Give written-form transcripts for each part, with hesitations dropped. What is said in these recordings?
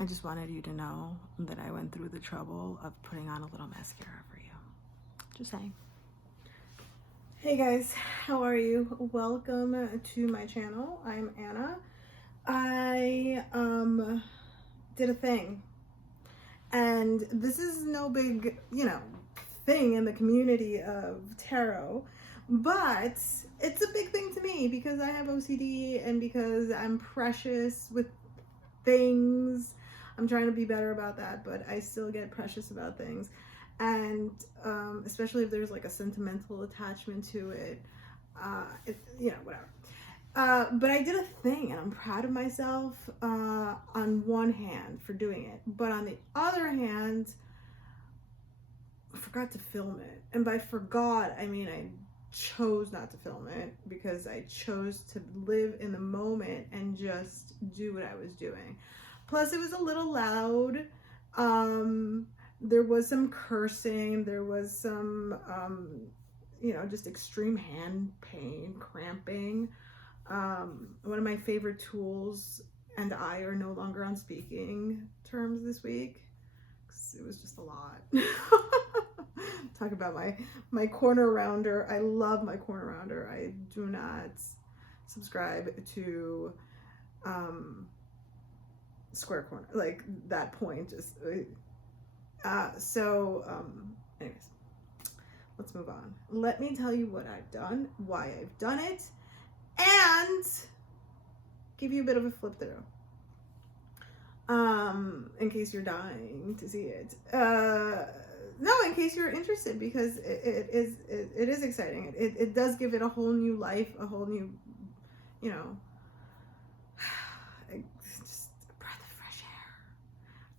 I just wanted you to know that I went through the trouble of putting on a little mascara for you. Just saying. Hey guys, how are you? Welcome to my channel. I'm Anna. I did a thing. And this is no big, thing in the community of tarot, but it's a big thing to me because I have OCD and because I'm precious with things. I'm trying to be better about that, but I still get precious about things. And especially if there's like a sentimental attachment to it, whatever. But I did a thing and I'm proud of myself on one hand for doing it. But on the other hand, I forgot to film it. And by forgot, I mean I chose not to film it because I chose to live in the moment and just do what I was doing. Plus, it was a little loud. There was some cursing. There was some, just extreme hand pain, cramping. One of my favorite tools and I are no longer on speaking terms this week because it was just a lot. Talk about my corner rounder. I love my corner rounder. I do not subscribe to square corner, like that point. Just anyways, let's move on. Let me tell you what I've done, why I've done it, and give you a bit of a flip through. In case you're dying to see it. No, in case you're interested, because it is exciting. It does give it a whole new life, a whole new, just a breath of fresh air.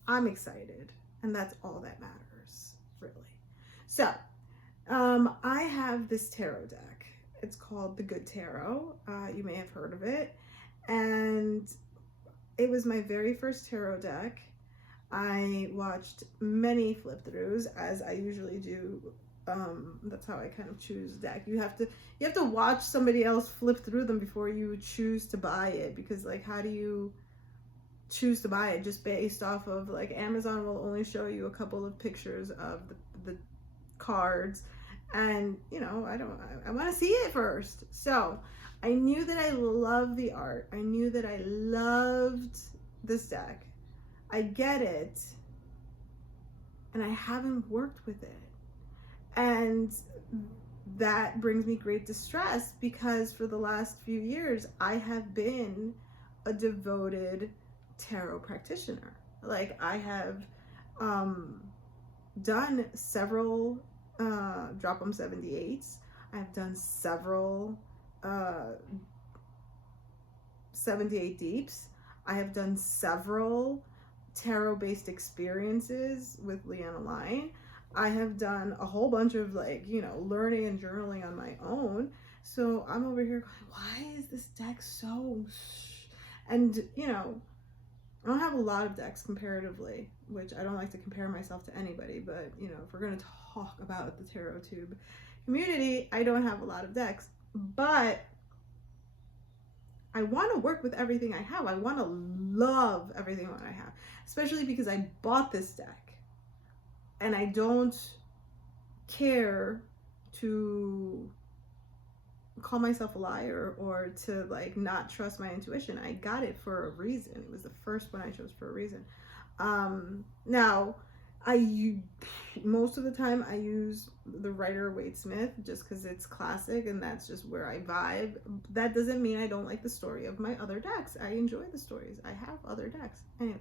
I'm excited, and that's all that matters, really. So, I have this tarot deck. It's called the Good Tarot. You may have heard of it, and it was my very first tarot deck. I watched many flip throughs, as I usually do. That's how I kind of choose a deck. You have to watch somebody else flip through them before you choose to buy it, because like, how do you choose to buy it just based off of, like, Amazon will only show you a couple of pictures of the cards, and I want to see it first. So I knew that I loved the art. I knew that I loved this deck. I get it, and I haven't worked with it. And that brings me great distress, because for the last few years, I have been a devoted tarot practitioner. Like, I have done several drop 'em 78s. I've done several 78 deeps. I have done several tarot-based experiences with Leanna Line. I have done a whole bunch of, like, learning and journaling on my own. So I'm over here going, why is this deck so... And, I don't have a lot of decks comparatively, which I don't like to compare myself to anybody, but, if we're going to talk about the Tarot Tube community, I don't have a lot of decks. But I want to work with everything I have. I want to love everything that I have, especially because I bought this deck and I don't care to call myself a liar or to, like, not trust my intuition. I got it for a reason. It was the first one I chose for a reason. Now, most of the time I use the Rider-Waite-Smith just because it's classic and that's just where I vibe. That doesn't mean I don't like the story of my other decks. I enjoy the stories. I have other decks. Anyways,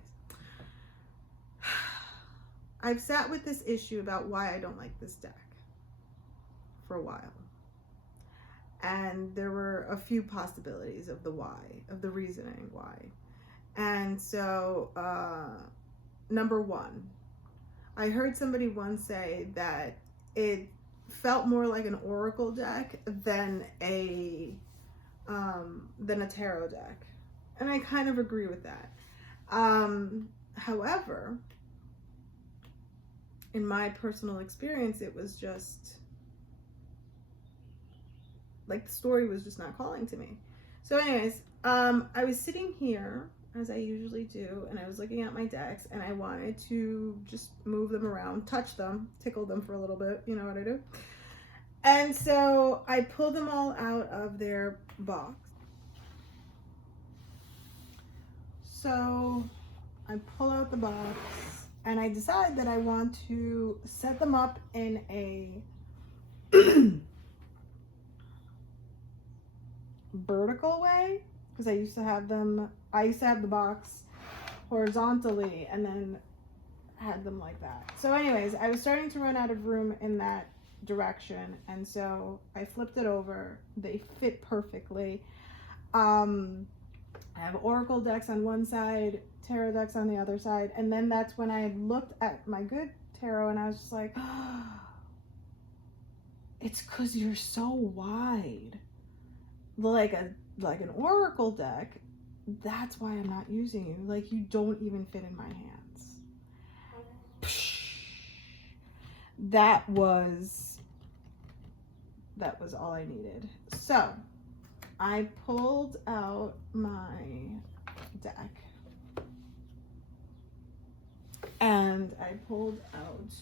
I've sat with this issue about why I don't like this deck for a while. And there were a few possibilities of the why, of the reasoning why. And so, number one, I heard somebody once say that it felt more like an oracle deck than a tarot deck. And I kind of agree with that. However, in my personal experience, it was just like the story was just not calling to me. So anyways, I was sitting here as I usually do, and I was looking at my decks and I wanted to just move them around, touch them, tickle them for a little bit, you know what I do? And so I pulled them all out of their box. So I pull out the box and I decide that I want to set them up in a vertical way, because I used to have the box horizontally and then had them like that. So anyways, I was starting to run out of room in that direction, and so I flipped it over. They fit perfectly. I have oracle decks on one side, tarot decks on the other side, and then that's when I looked at my good tarot and I was just like, oh, it's because you're so wide. Like an oracle deck, that's why I'm not using you. Like, you don't even fit in my hands. That was all I needed. So I pulled out my deck and I pulled out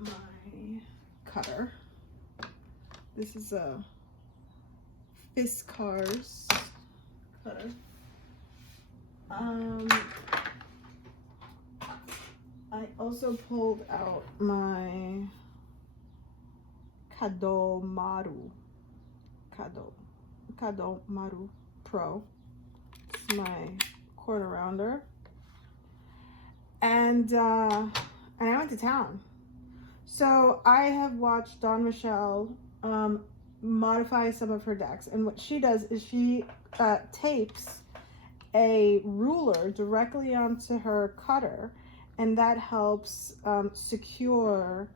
my cutter. This is a Fiskars cutter. I also pulled out my Kadomaru Pro. It's my quarter rounder. And I went to town. So I have watched Dawn Michelle modify some of her decks, and what she does is she tapes a ruler directly onto her cutter, and that helps secure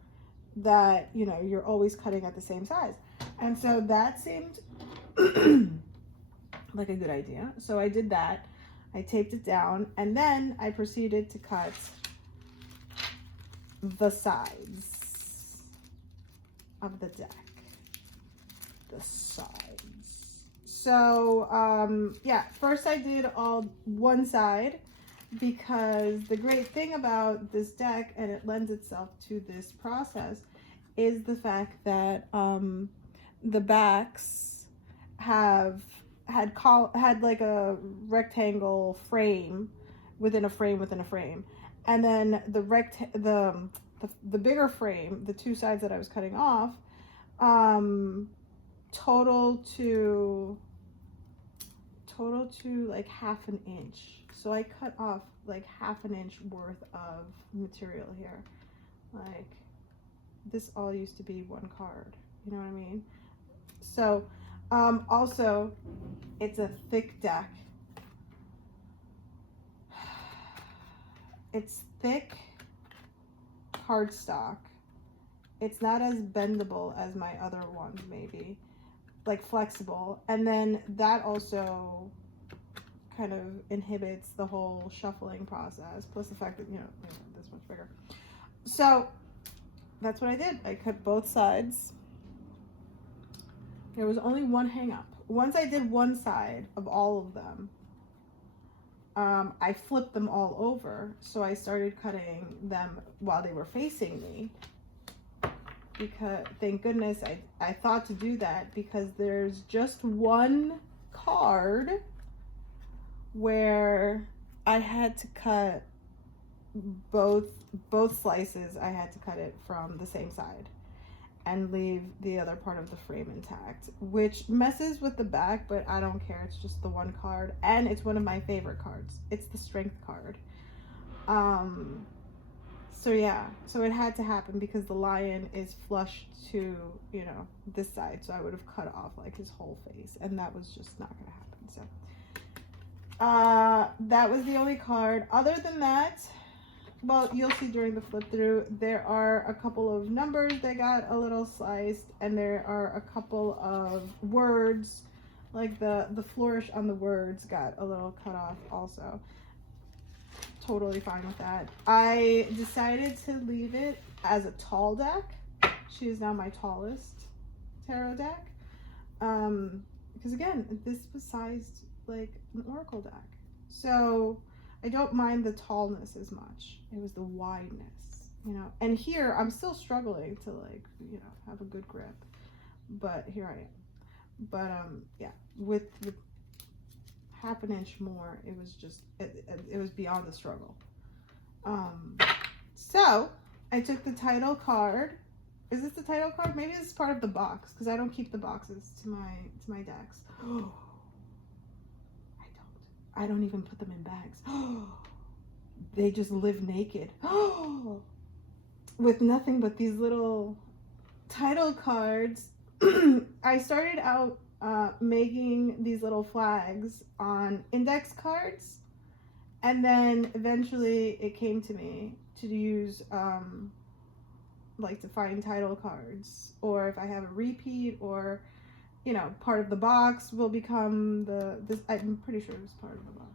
that, you know, you're always cutting at the same size. And so that seemed like a good idea. So I did that. I taped it down, and then I proceeded to cut the sides of the deck. The sides. So yeah, first I did all one side, because the great thing about this deck, and it lends itself to this process, is the fact that the backs had like a rectangle frame within a frame within a frame, and then the bigger frame, the two sides that I was cutting off, total to like half an inch. So I cut off like half an inch worth of material here. Like, this all used to be one card, you know what I mean? So also, it's a thick deck. It's thick cardstock. It's not as bendable as my other ones, maybe, like flexible, and then that also kind of inhibits the whole shuffling process, plus the fact that, you know, this much bigger. So that's what I did. I cut both sides. There was only one hang up. Once I did one side of all of them, I flipped them all over, so I started cutting them while they were facing me, because thank goodness I thought to do that, because there's just one card where I had to cut both slices. I had to cut it from the same side and leave the other part of the frame intact, which messes with the back, but I don't care. It's just the one card, and it's one of my favorite cards. It's the strength card. So yeah, so it had to happen because the lion is flush to, you know, this side, so I would have cut off like his whole face, and that was just not gonna happen. So that was the only card. Other than that, well, you'll see during the flip through, there are a couple of numbers that got a little sliced, and there are a couple of words, like the flourish on the words got a little cut off also. Totally fine with that. I decided to leave it as a tall deck. She is now my tallest tarot deck. Because again, this was sized like an oracle deck. So I don't mind the tallness as much. It was the wideness, you know. And here I'm still struggling to, like, you know, have a good grip. But here I am. But yeah, with half an inch more, it was just it was beyond the struggle. So I took the title card. Is this the title card? Maybe this is part of the box, because I don't keep the boxes to my decks. I don't even put them in bags. They just live naked. With nothing but these little title cards. I started out making these little flags on index cards, and then eventually it came to me to use like to find title cards, or if I have a repeat, or you know, part of the box will become this. I'm pretty sure it was part of the box.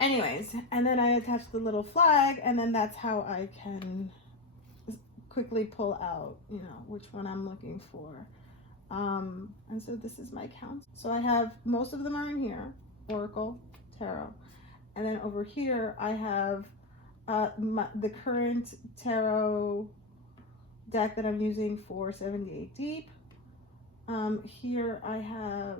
Anyways, and then I attach the little flag, and then that's how I can quickly pull out, you know, which one I'm looking for. And so this is my count. So I have, most of them are in here, Oracle, Tarot. And then over here I have the current Tarot deck that I'm using for 78 Deep. Here I have,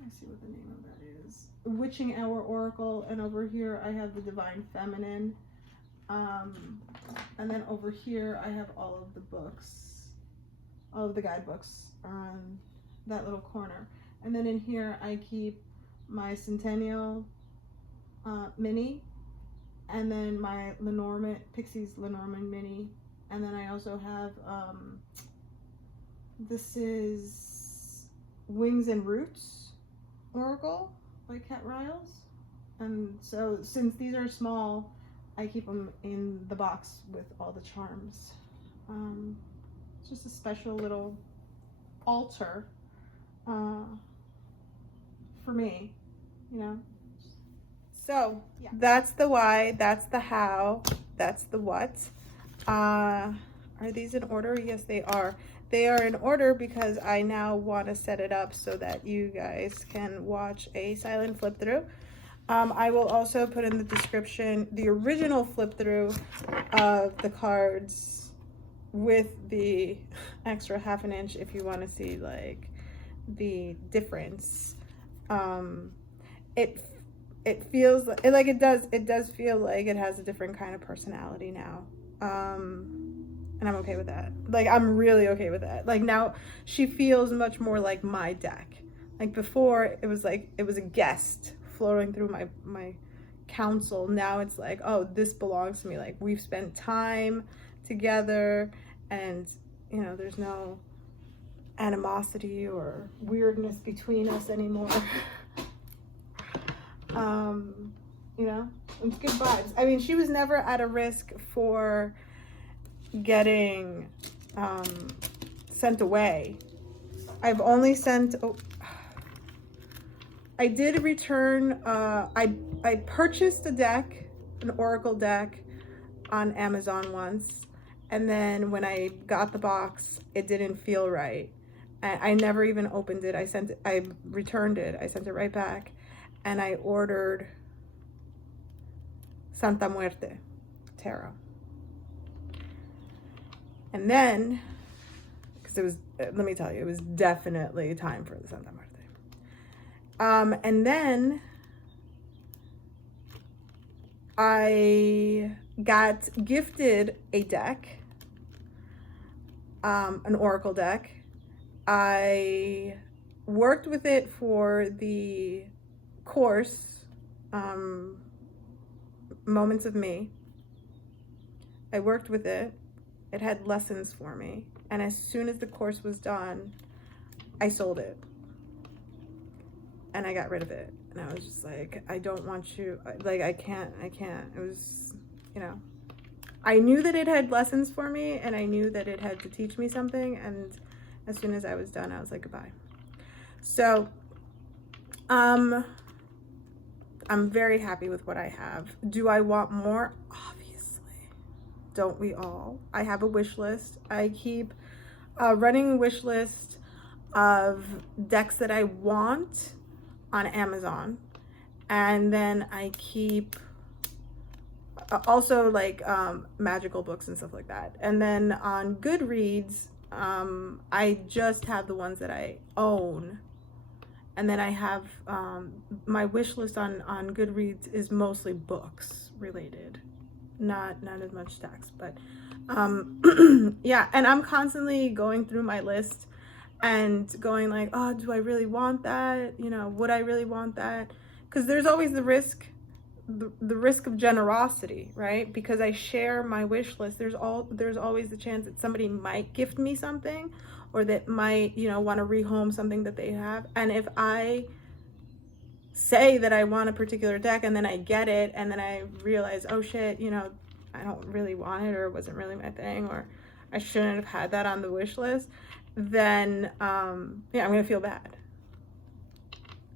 let's see what the name of that is, Witching Hour Oracle, and over here I have the Divine Feminine. And then over here I have all of the books, all of the guidebooks on that little corner. And then in here I keep my Centennial mini, and then my Lenormand, Pixies Lenormand mini. And then I also have, this is Wings and Roots Oracle by Cat Riles. And so since these are small, I keep them in the box with all the charms. It's just a special little altar for me, you know. So yeah, that's the why, that's the how, that's the what. Are these in order? Yes, they are. They are in order because I now want to set it up so that you guys can watch a silent flip through. I will also put in the description the original flip through of the cards with the extra half an inch if you want to see like the difference. It feels like it does feel like it has a different kind of personality now. And I'm okay with that. Like, I'm really okay with that. Like, now she feels much more like my deck. Like before it was like it was a guest floating through my council. Now it's like, oh, this belongs to me. Like, we've spent time together, and you know, there's no animosity or weirdness between us anymore. You know, it's good vibes. I mean, she was never at a risk for getting sent away. I've only sent, I did return, I purchased a deck, an Oracle deck on Amazon once, and then when I got the box, it didn't feel right. I never even opened it. I returned it. I sent it right back, and I ordered Santa Muerte Tarot. And then, because it was, let me tell you, it was definitely time for the Santa Muerte. And then I got gifted a deck, an Oracle deck. I worked with it for the course, Moments of Me. I worked with it. It had lessons for me. And as soon as the course was done, I sold it. And I got rid of it. And I was just like, I don't want you, like, I can't. It was, you know, I knew that it had lessons for me, and I knew that it had to teach me something. And as soon as I was done, I was like, goodbye. So, I'm very happy with what I have. Do I want more? Obviously. Don't we all? I have a wish list. I keep running a wish list of decks that I want. on Amazon, and then I keep also like magical books and stuff like that. And then on Goodreads, I just have the ones that I own. And then I have my wish list on Goodreads is mostly books related, not as much text, but yeah. And I'm constantly going through my list and going like, oh, do I really want that? You know, would I really want that? Because there's always the risk of generosity, right? Because I share my wish list, there's always the chance that somebody might gift me something, or that might, you know, want to rehome something that they have. And if I say that I want a particular deck and then I get it and then I realize, oh shit, you know, I don't really want it, or it wasn't really my thing, or I shouldn't have had that on the wish list, then yeah, I'm gonna feel bad,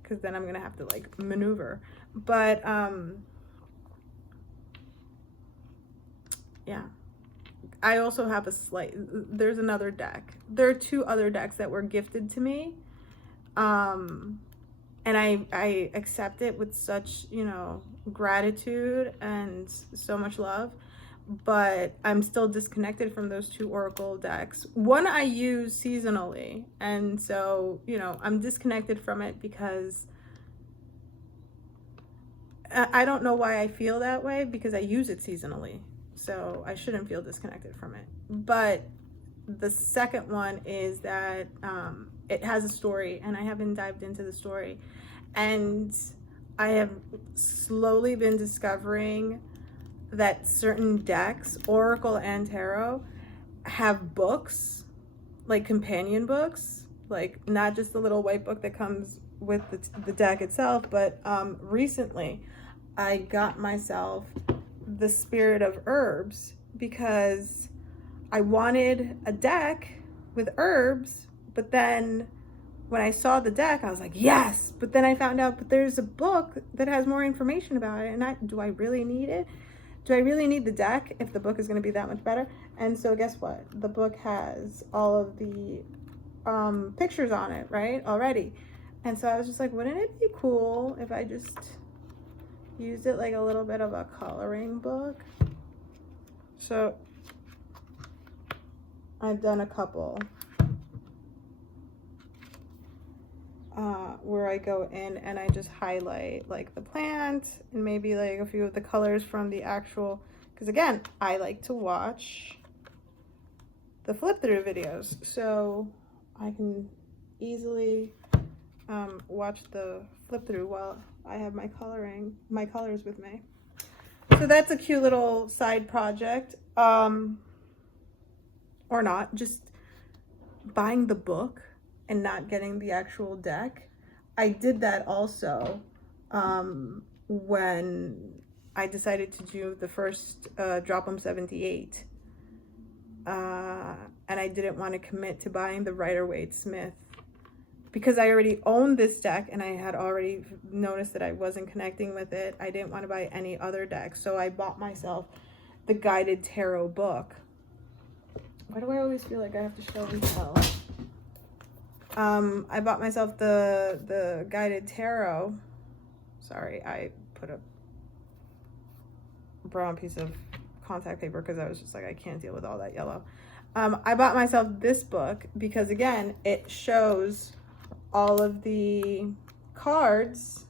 because then I'm gonna have to like maneuver. But yeah, I also have there's another deck. There are 2 other decks that were gifted to me, and I accept it with such, you know, gratitude and so much love. But I'm still disconnected from those 2 Oracle decks. One I use seasonally, and so, you know, I'm disconnected from it because I don't know why I feel that way, because I use it seasonally. So I shouldn't feel disconnected from it. But the second one is that it has a story, and I haven't dived into the story. And I have slowly been discovering that certain decks, Oracle and Tarot, have books, like companion books, like not just the little white book that comes with the deck itself, but recently I got myself the Spirit of Herbs because I wanted a deck with herbs, but then when I saw the deck, I was like, yes, but then I found out, but there's a book that has more information about it, and do I really need it? Do I really need the deck if the book is going to be that much better? And so guess what? The book has all of the pictures on it, right, already. And so I was just like, wouldn't it be cool if I just used it like a little bit of a coloring book? So I've done a couple where I go in and I just highlight like the plant and maybe like a few of the colors from the actual, because again, I like to watch the flip through videos, so I can easily watch the flip through while I have my colors with me. So that's a cute little side project, or not, just buying the book and not getting the actual deck. I did that also when I decided to do the first Drop 'em 78, and I didn't want to commit to buying the Rider-Waite Smith because I already owned this deck and I had already noticed that I wasn't connecting with it. I didn't want to buy any other deck, so I bought myself the Guided Tarot book. Why do I always feel like I have to show and tell? I bought myself the Guided Tarot. Sorry, I put a brown piece of contact paper because I was just like, I can't deal with all that yellow. I bought myself this book because, again, it shows all of the cards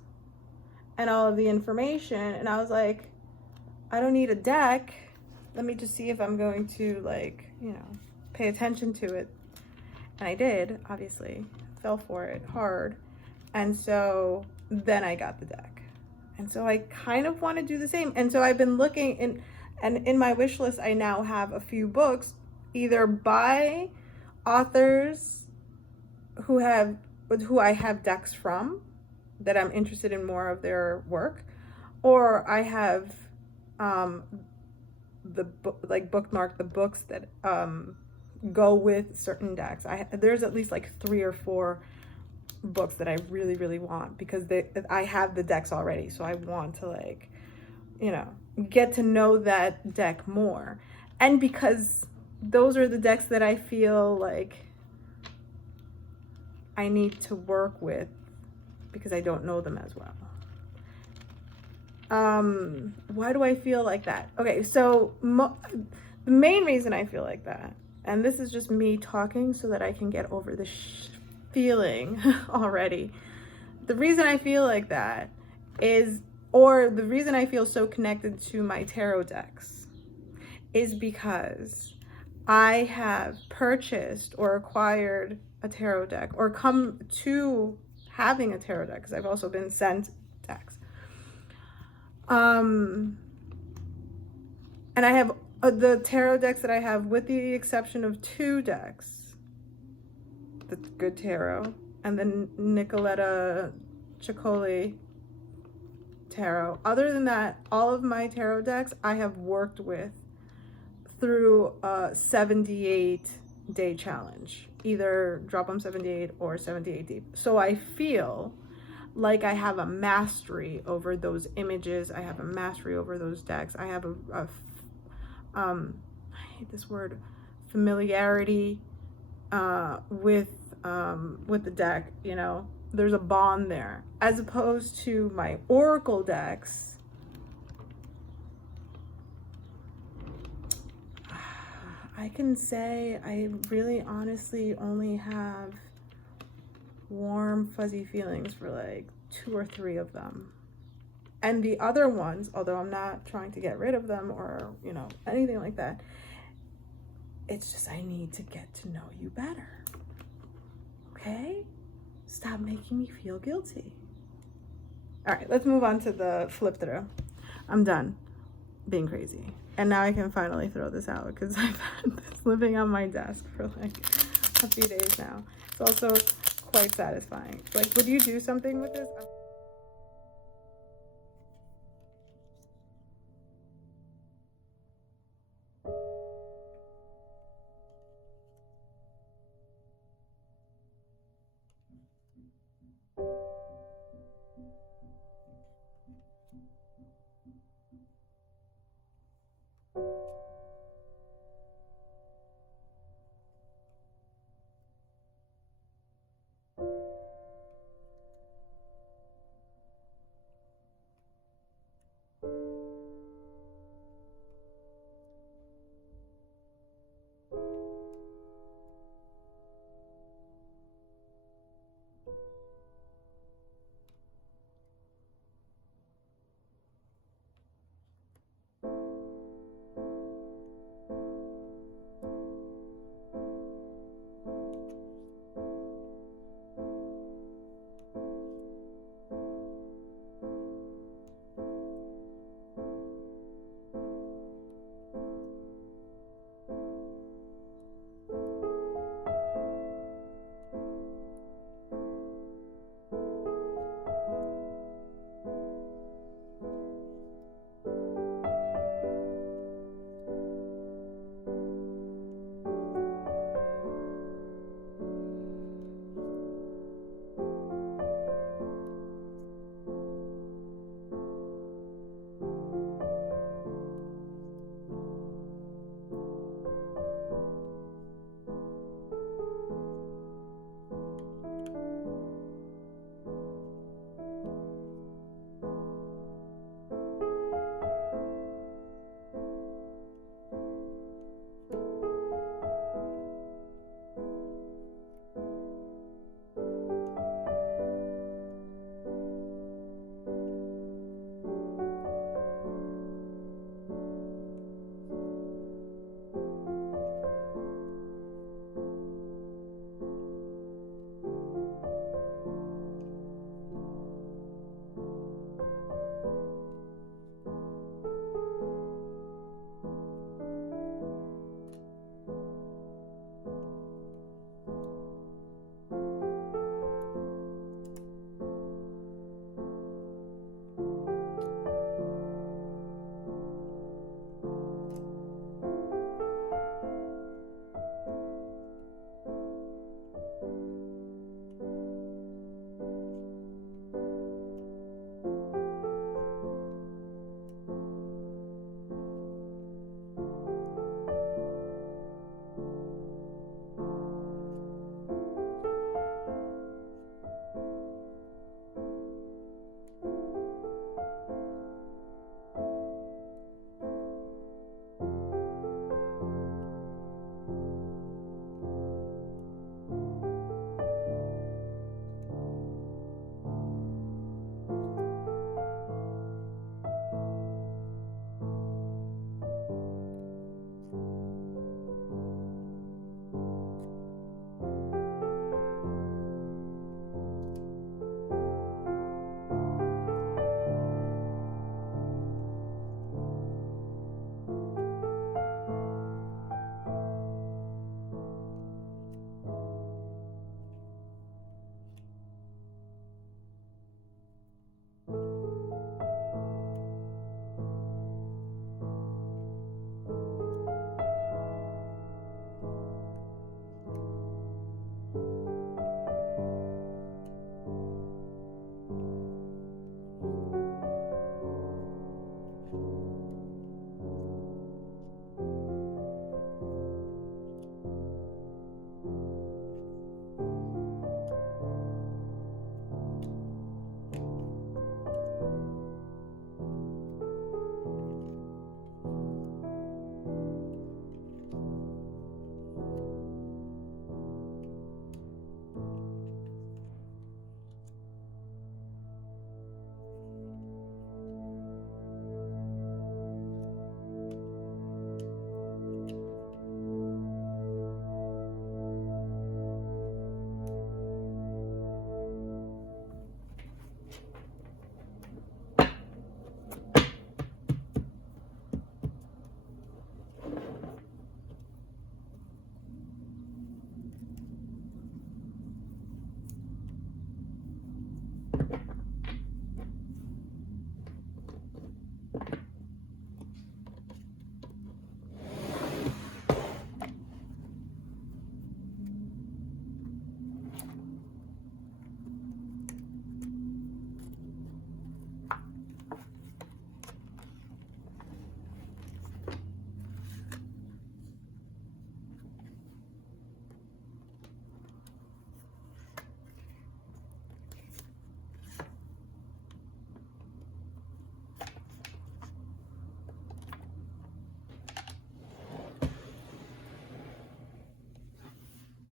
and all of the information. And I was like, I don't need a deck. Let me just see if I'm going to, like, you know, pay attention to it. And I did, obviously, fell for it hard. And so then I got the deck. And so I kind of want to do the same. And so I've been looking, and in my wish list, I now have a few books, either by authors who I have decks from, that I'm interested in more of their work, or I have bookmarked the books that go with certain decks. There's at least like 3 or 4 books that I really, really want because I have the decks already. So I want to, like, you know, get to know that deck more. And because those are the decks that I feel like I need to work with because I don't know them as well. Why do I feel like that? Okay, so the main reason I feel like that, and this is just me talking so that I can get over the feeling already. The reason I feel like that is, or the reason I feel so connected to my tarot decks, is because I have purchased or acquired a tarot deck, or come to having a tarot deck, because I've also been sent decks. And I have the tarot decks that I have, with the exception of 2 decks, the Good Tarot and the Nicoletta Ciccoli Tarot. Other than that, all of my tarot decks I have worked with through a 78-day challenge, either Drop 'em 78 or 78 deep. So I feel like I have a mastery over those images. I have a mastery over those decks. I have I hate this word, familiarity with the deck. You know, there's a bond there, as opposed to my oracle decks. I can say I really honestly only have warm fuzzy feelings for like 2 or 3 of them, and the other ones, although I'm not trying to get rid of them or, you know, anything like that, it's just I need to get to know you better. Okay, stop making me feel guilty. All right, let's move on to the flip through. I'm done being crazy, and now I can finally throw this out, because I've had this living on my desk for like a few days now. It's also quite satisfying. Like, would you do something with this?